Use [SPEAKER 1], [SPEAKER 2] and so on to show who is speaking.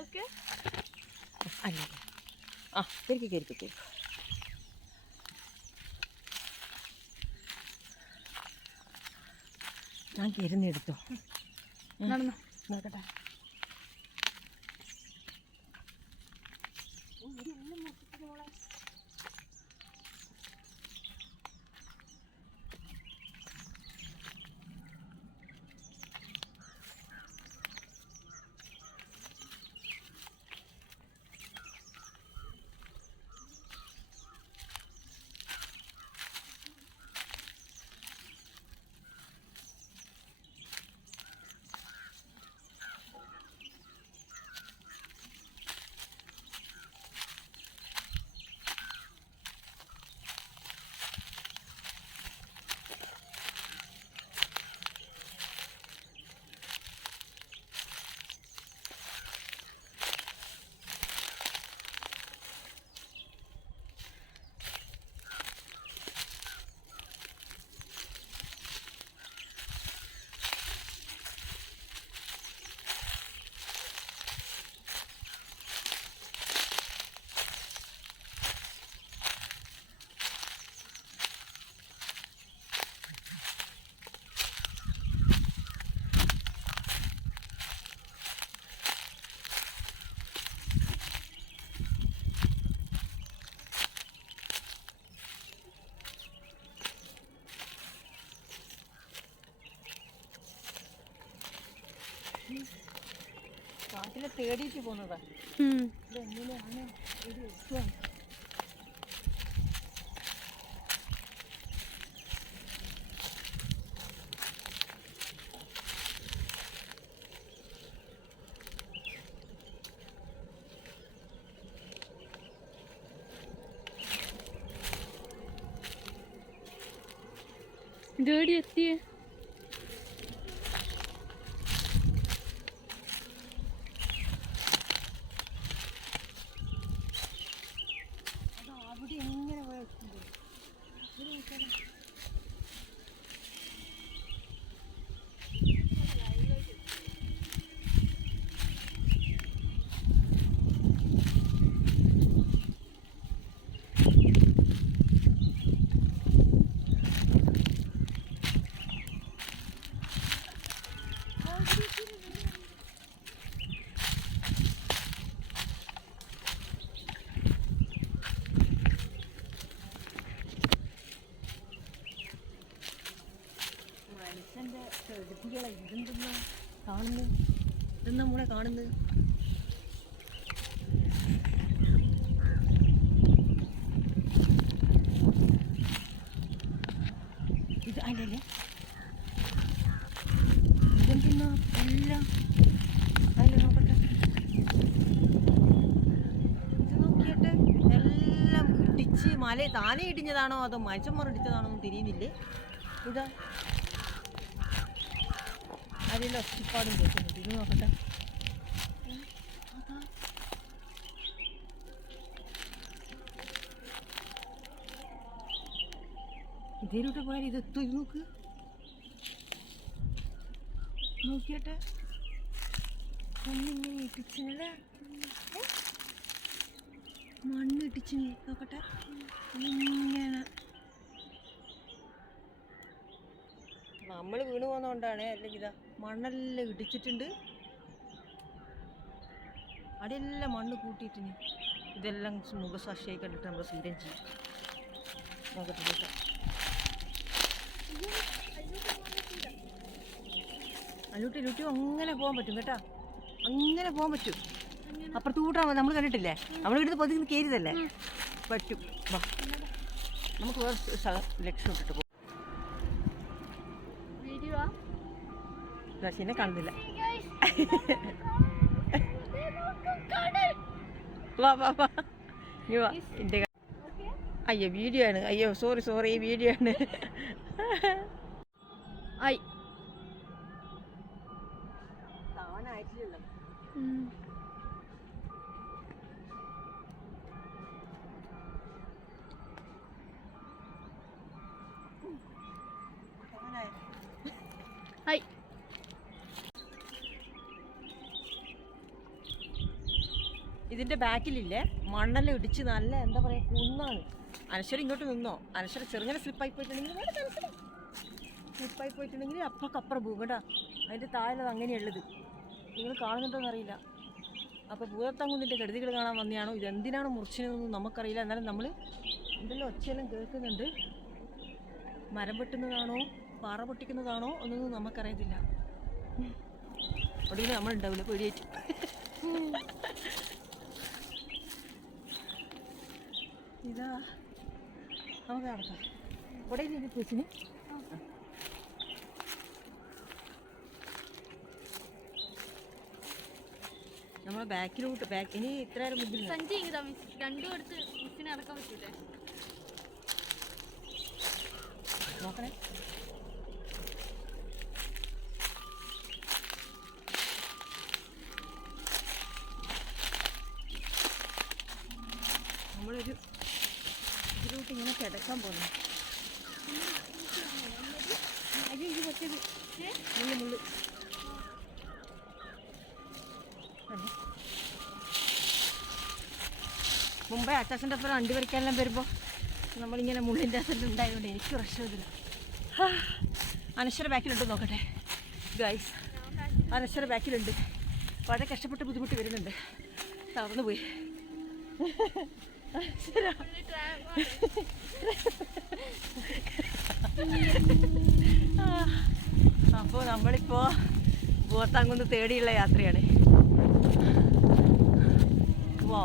[SPEAKER 1] Okay
[SPEAKER 2] അല്ല? ആ കയറിക്കോ കയറിക്കോ കയറി ഞാൻ കയറുന്നെടുത്തോ
[SPEAKER 1] നടന്നോ?
[SPEAKER 2] നോക്കട്ടെ കാട്ടിലെ തേടിയിട്ട് പോകുന്നതാ. ഇതെങ്ങനെയാണ് ഒരു
[SPEAKER 1] ഡേഡി എത്തിയേ
[SPEAKER 2] അത് അവിടെ എങ്ങനെ പോയാൽ മനുഷ്യന്റെ പ്രകൃതികളെ ഇതെന്തെന്ന് കാണുന്നു. ഇതെന്താ മോളെ കാണുന്നത്? ഇത് അല്ലല്ലേ എല്ലാം ഇടിച്ച് മല താനെ ഇടിഞ്ഞതാണോ അതോ മനുഷ്യന്മാർ ഇടിച്ചതാണോ എന്ന് തിരിയുന്നില്ലേ? ഇതാ. അതിന്റെ ഒച്ചപ്പാടും കേൾക്കുന്നുണ്ട് ഇത് നോക്കട്ടെ. ഇതിലൂടെ പോയാൽ ഇത് എത്തും. ഇത് നോക്ക്. നോക്കിയട്ടെ. ഒന്നിങ്ങനെ ഇട്ടിച്ചില്ല മണ്ണ് ഇട്ടിച്ച് നോക്കട്ടെ. നമ്മൾ വീണ് പോകുന്നതുകൊണ്ടാണ് അല്ലെങ്കിൽ ഇതാ മണ്ണെല്ലാം ഇടിച്ചിട്ടുണ്ട്. അടിയെല്ലാം മണ്ണ് കൂട്ടിയിട്ടിന് ഇതെല്ലാം മുഖസാക്ഷിയായി കണ്ടിട്ട് നമ്മൾ സ്ഥിരം ചെയ്യും നോക്കട്ടെ നോക്കാം അല്ലൂട്ടി ലുട്ടി അങ്ങനെ പോകാൻ പറ്റും കേട്ടാ. അങ്ങനെ പോകാൻ പറ്റും. അപ്പുറത്ത് കൂട്ടാ നമ്മൾ കണ്ടിട്ടില്ലേ? നമ്മൾ ഇവിടുന്ന് പൊതുക്കി കയറിയതല്ലേ പറ്റും. വാ. നമുക്ക് വേറെ ലക്ഷ്യം ഇട്ടിട്ട് റഷീനെ കാണുന്നില്ല. വാ വാ വാ. നീ വാ എന്റെ അയ്യോ വീഡിയോ ആണ്. അയ്യോ സോറി സോറി വീഡിയോ ആണ്
[SPEAKER 1] ഐ
[SPEAKER 2] ഇതിന്റെ ബാക്കിലില്ലേ? മണ്ണെല്ലാം ഇടിച്ച് നല്ല എന്താ പറയുക കുന്നാണ്. അനശ്വര ഇങ്ങോട്ട് നിന്നോ? അനശ്വര ചെറുങ്ങനെ സ്ലിപ്പായി പോയിട്ടുണ്ടെങ്കിൽ സ്ലിപ്പായി പോയിട്ടുണ്ടെങ്കിൽ അപ്പക്കപ്പുറം പോകും കേട്ടോ. അതിന്റെ താഴെ അങ്ങനെയുള്ളത്. നിങ്ങൾ കാണുന്നുണ്ടോയെന്ന് അറിയില്ല. അപ്പോൾ ഭൂതത്തങ്കുന്നിന്റെ കെടുതികൾ കാണാൻ വന്നെയാണോ? ഇത് എന്തിനാണ് മുറിച്ചതെന്നൊന്നും നമുക്കറിയില്ല. എന്നാലും നമ്മൾ എന്തെല്ലാം ഒച്ചയെല്ലാം കേൾക്കുന്നുണ്ട്. മരം വെട്ടുന്നതാണോ? പാറ പൊട്ടിക്കുന്നതാണോ? എന്നൊന്നും നമുക്കറിയത്തില്ല. ഒടുവിൽ നമ്മളുണ്ടാവില്ല പേടിയായിട്ട്. ഇതാ. നമുക്ക് നടക്കാം. ഇവിടെ ഇല്ലേ പൂച്ചിന്. നമ്മൾ ബാക്കിലോട്ട് ബാക്ക് ഇനി ഇത്ര മുമ്പിൽ.
[SPEAKER 1] സഞ്ചി രണ്ടും എടുത്ത് മിസ്സിനെ നടക്കാൻ പറ്റൂലേ?
[SPEAKER 2] നോക്കണേ. കിടക്കാൻ പോകുന്നു മുള്ളു മുള്ളു? മുമ്പേ അച്ചാച്ചന്റെ ഒപ്പം വണ്ടി വരയ്ക്കാനെല്ലാം നമ്മളിങ്ങനെ മുള്ളിന്റെ അകത്തെല്ലാം ഉണ്ടായതുകൊണ്ട് എനിക്ക് പ്രശ്നമില്ല അനശ്വര ബാക്കിലുണ്ട് നോക്കട്ടെ. ഗൈസ് അനശ്വര ബാക്കിലുണ്ട്. വളരെ കഷ്ടപ്പെട്ട് ബുദ്ധിമുട്ട് വരുന്നുണ്ട്. തളർന്നു പോയി അനശ്വര ഭൂത്താങ്കുന്ന് തേടിയുള്ള യാത്രയാണ്. വോ